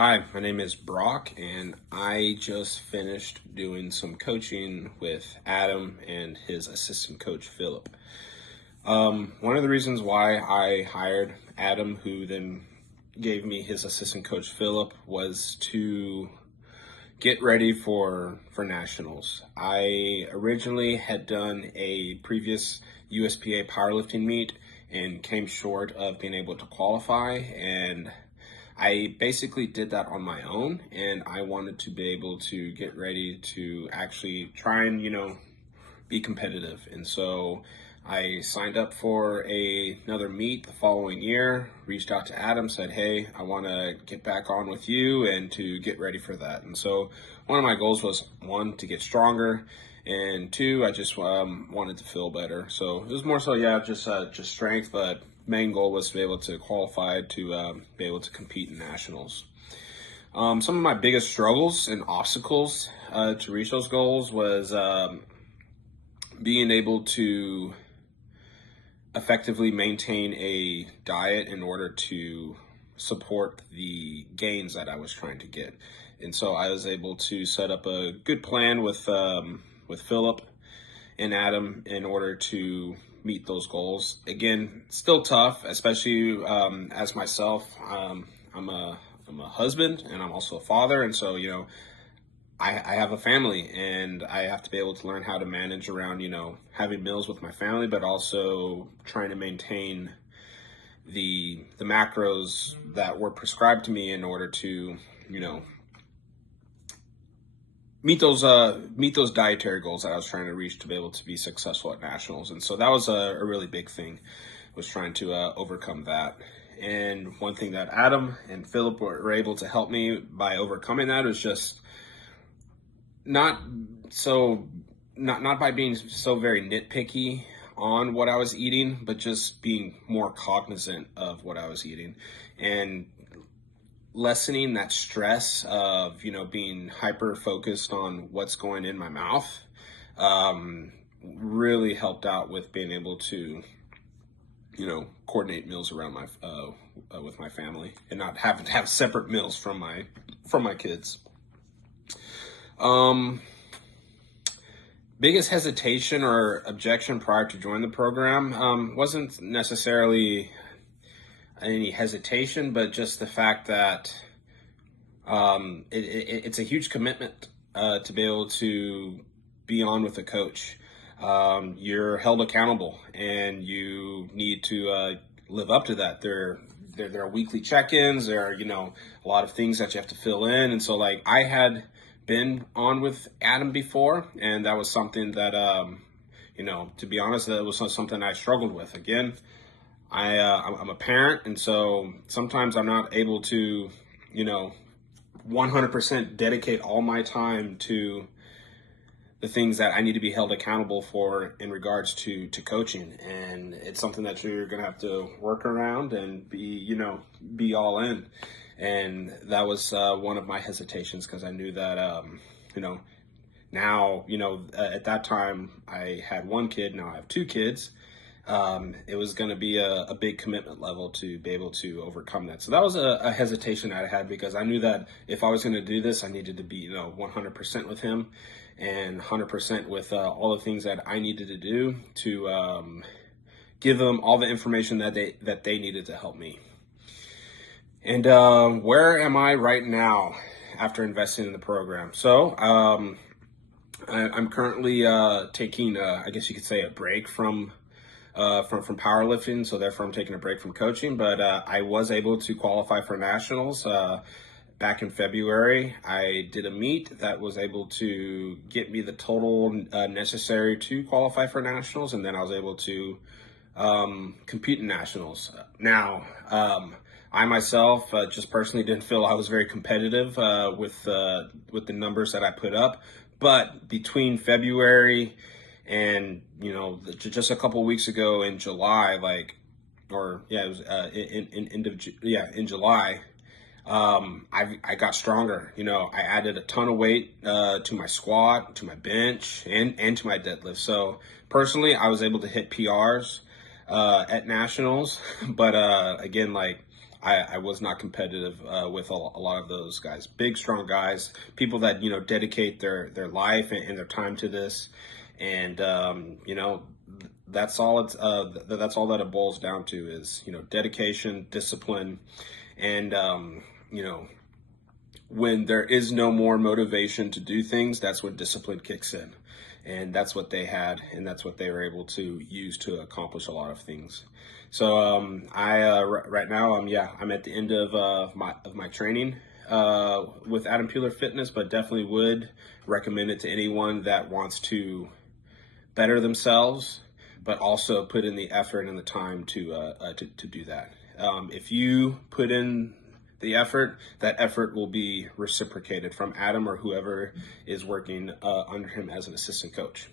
Hi, my name is Brock, and I just finished doing some coaching with Adam and his assistant coach, Philip. One of the reasons why I hired Adam, who then gave me his assistant coach, Philip, was to get ready for nationals. I originally had done a previous USPA powerlifting meet and came short of being able to qualify, and I basically did that on my own, and I wanted to be able to get ready to actually try and, be competitive. And so I signed up for another meet the following year, reached out to Adam, said, hey, I want to get back on with you and to get ready for that. And so one of my goals was, one, to get stronger, and two, I just wanted to feel better. So it was more so, just strength, but main goal was to be able to qualify to be able to compete in nationals. Some of my biggest struggles and obstacles to reach those goals was being able to effectively maintain a diet in order to support the gains that I was trying to get. And so I was able to set up a good plan with Philip and Adam in order to meet those goals. Again, still tough, especially as myself. I'm a husband and I'm also a father, and so I have a family, and I have to be able to learn how to manage around having meals with my family, but also trying to maintain the macros that were prescribed to me in order to meet those dietary goals that I was trying to reach to be able to be successful at nationals. And so that was a really big thing, was trying to overcome that. And one thing that Adam and Philip were able to help me by overcoming that is just not by being so very nitpicky on what I was eating, but just being more cognizant of what I was eating and lessening that stress of being hyper focused on what's going in my mouth. Really helped out with being able to coordinate meals around my with my family and not having to have separate meals from my kids. Biggest hesitation or objection prior to joining the program wasn't necessarily any hesitation, but just the fact that it's a huge commitment to be able to be on with a coach. You're held accountable, and you need to live up to that. There are weekly check-ins. There are a lot of things that you have to fill in, and so like I had been on with Adam before, and that was something that to be honest, that was something I struggled with. Again, I'm a parent, and so sometimes I'm not able to 100% dedicate all my time to the things that I need to be held accountable for in regards to coaching. And it's something that you're going to have to work around and be all in. And that was one of my hesitations, because I knew that, now, at that time I had one kid, now I have two kids. It was going to be a big commitment level to be able to overcome that. So that was a hesitation that I had, because I knew that if I was going to do this, I needed to be 100% with him and 100% with all the things that I needed to do to give them all the information that they needed to help me. And where am I right now after investing in the program? So I'm currently taking, I guess you could say, a break from powerlifting, so therefore I'm taking a break from coaching. But I was able to qualify for nationals back in February. I did a meet that was able to get me the total necessary to qualify for nationals, and then I was able to compete in nationals. Now, I myself just personally didn't feel I was very competitive with the numbers that I put up, but between February and just a couple weeks ago in July, it was in July. I got stronger. I added a ton of weight to my squat, to my bench, and to my deadlift. So personally, I was able to hit PRs at nationals, but again, I was not competitive with a lot of those guys. Big, strong guys, people that dedicate their life and their time to this, and that's all that's all that it boils down to is dedication, discipline, and when there is no more motivation to do things, that's when discipline kicks in. And that's what they had, and that's what they were able to use to accomplish a lot of things. So right now I'm at the end of my training with Adam Peeler Fitness, but definitely would recommend it to anyone that wants to better themselves, but also put in the effort and the time to do that. If you put in the effort, that effort will be reciprocated from Adam or whoever is working under him as an assistant coach.